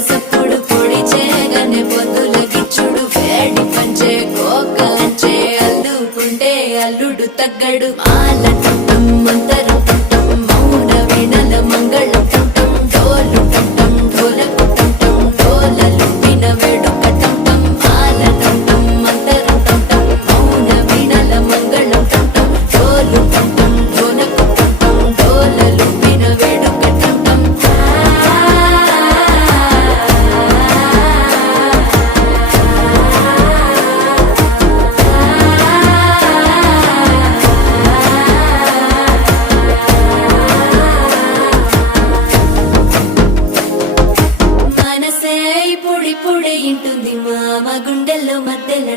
సప్పుడు పొడి చేయగానే పొద్దుల గిచ్చుడు వేడి పంచే కోకలంచే అల్లుకుంటే అల్లుడు తగ్గడు మాల టుంటం మంతరం టుంటం మౌన వీణల మంగళం టుంటం డోలు టుంటం ఢోలకు టుంటం డోలలు విన వేడుక టుంటం మాల టుంటం మంతరం టుంటం మౌన వీణల మంగళం టుంటం డోలు టుంటం ఢోలకు టుంటం డోలలు విన వేడుక టుంటం మనసే పొడి పొడి ఇంటుంది మామ గుండెల్లో మధ్యలో